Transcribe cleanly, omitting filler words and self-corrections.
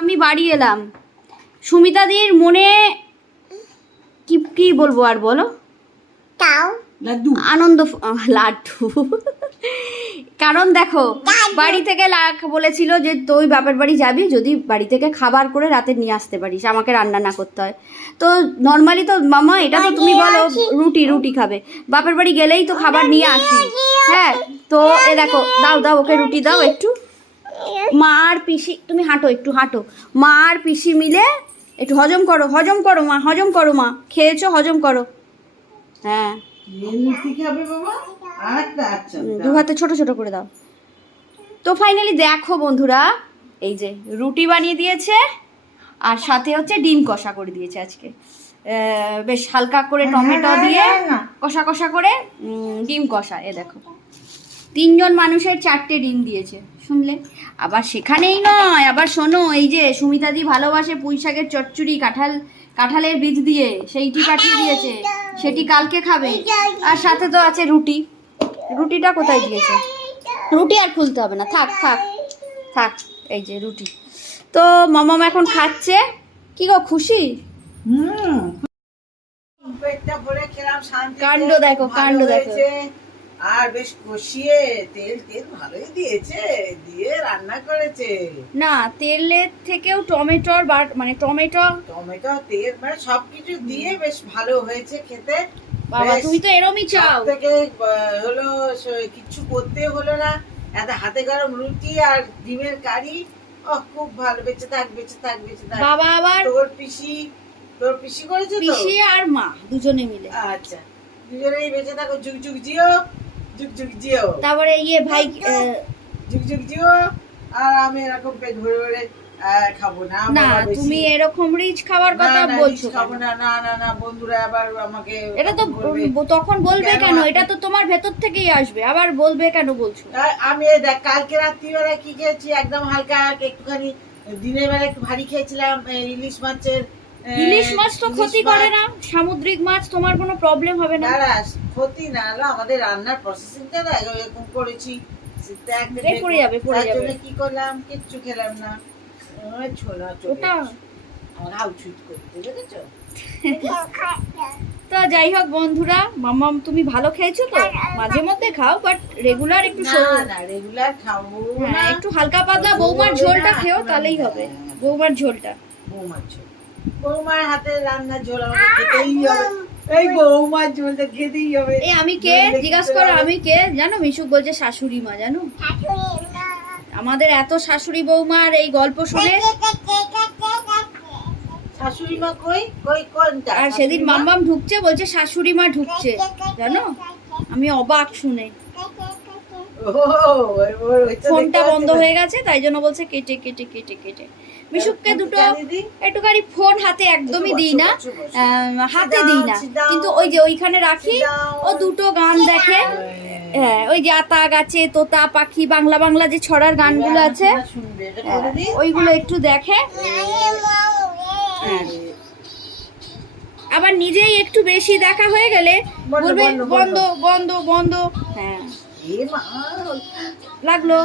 আমি বাড়ি এলাম। সুমিতাদির মনে কি কি বলবো আর বলো, আনন্দ লাড্ডু। কারণ দেখো বাড়ি থেকে বলেছিল যে তুই বাপের বাড়ি যাবি যদি বাড়ি থেকে খাবার করে রাতে নিয়ে আসতে পারিস, আমাকে রান্না না করতে হয়। তো নর্মালি তো মামা এটা তো তুমি বলো রুটি খাবে, বাপের বাড়ি গেলেই তো খাবার নিয়ে আসি। হ্যাঁ তো এ দেখো, দাও ওকে রুটি দাও একটু। মা আর পিসি, তুমি হাঁটো একটু হাঁটো, মা আর পিসি মিলে একটু হজম করো মা, হজম করো মা, খেয়েছো হজম করো। হ্যাঁ দু হাতে ছোট ছোট করে দাও। তো ফাইনালি দেখো বন্ধুরা, এই যে রুটি বানিয়ে দিয়েছে আর সাথে হচ্ছে ডিম কষা করে দিয়েছে আজকে, বেশ হালকা করে টমেটো দিয়ে কষা কষা করে ডিম কষা। এ দেখো 3 জন মানুষের 4টে ডিম দিয়েছে, শুনলে? আবার সেখানেই নয়, আবার শোনো, এই যে সুমিতাদি ভালোবাসে পুঁই শাকের চচ্চড়ি কাঁঠালের বীজ দিয়ে, সেইটি পাঠিয়ে দিয়েছে, সেটি কালকে খাবে। আর সাথে তো আছে রুটিটা কোথায় দিয়েছে? রুটি আর খুলতে হবে না, থাক। এই যে রুটি। তো মামাম এখন খাচ্ছে। কি গো খুশি? কাণ্ড দেখো। আর বেশ কষিয়ে তেল ভালোই দিয়েছে, দিয়ে রান্না করেছে। না, তেলের থেকেও টমেটোর মানে টমেটো তেল মানে সবকিছু দিয়ে বেশ ভালো হয়েছে খেতে। বাবা তুমি তো এরমই চাও। থেকে হলো কিছু করতে হলো না, এত হাতে গরম রুটি আর ডিমের কারি, খুব ভালো। বেঁচে থাক। বাবা আবার তোর পিসি করেছে তো? পিসি আর মা দুজনে মিলে। আচ্ছা, দুজনেই বেঁচে থাকো, যুগ যুগ জিও। তারপরে ইয়ে ভাই যুগ জিও। আর আমি এরকম পেট ভরে খাবো না। তুমি এরকম রিচ খাবার কথা বলছো? খাবো না। বন্ধুরা আবার আমাকে এটা তো তখন বলবে কেন? এটা তো তোমার ভেতর থেকেই আসবে, আবার বলবে কেন বলছো? আমি দেখ কালকে রাত্রিবেলা কি খেয়েছি, একদম হালকা একটুখানি, দিনের বেলা একটু ভারী খেয়েছিলাম ইলিশ মাছ তো ক্ষতি করে না, সামুদ্রিক মাছ, তোমার কোনো প্রবলেম হবে না। ক্ষতি না হলো আমাদের রান্নার প্রসেসিংটা এরকম করেছি, পড়ে যাবে। কি করলাম, কিচ্ছু খেলাম না, ছোলা চোটা তো যাই হোক বন্ধুরা, মাম্মাম তুমি ভালো খেয়েছো তো? মাঝে মধ্যে খাও, বাট রেগুলার একটু রেগুলার খাবো না, একটু হালকা পাতলা বৌমার ঝোলটা খেও, তাহলেই হবে। বৌমার ঝোলটা, বৌমার হাতে রান্নার ঝোল আমাকে খেতেই হবে। এই বৌমার ঝোলটা খেতেই হবে। এই আমি কে জিজ্ঞাসা করো, আমি কে জানো? মিশুক বলছে শাশুড়ি মা, জানো? আমাদের এত শাশুড়ি বৌমার এই গল্প শুনে। শাশুড়ি মা কই কোনটা? আর সেদিন মাম্মাম ঢুকছে, বলছে শাশুড়ি মা ঢুকছে, জানো? আমি অবাক শুনে। ফোনটা বন্ধ হয়ে গেছে, তাই জন্য বলছে কেটে। মিশুককে দুটো একটুখানি ফোন হাতে একদমই দিই না, কিন্তু ওই যে ওইখানে রাখি, ও দুটো গান দেখে। হ্যাঁ, ওই যে আতা গাছে তোতা পাখি, বাংলা যে ছড়ার গানগুলো আছে ওইগুলো একটু দেখে। আবার নিজেই একটু বেশি দেখা হয়ে গেলে বলবে বন্ধ। হ্যাঁ লাগলো।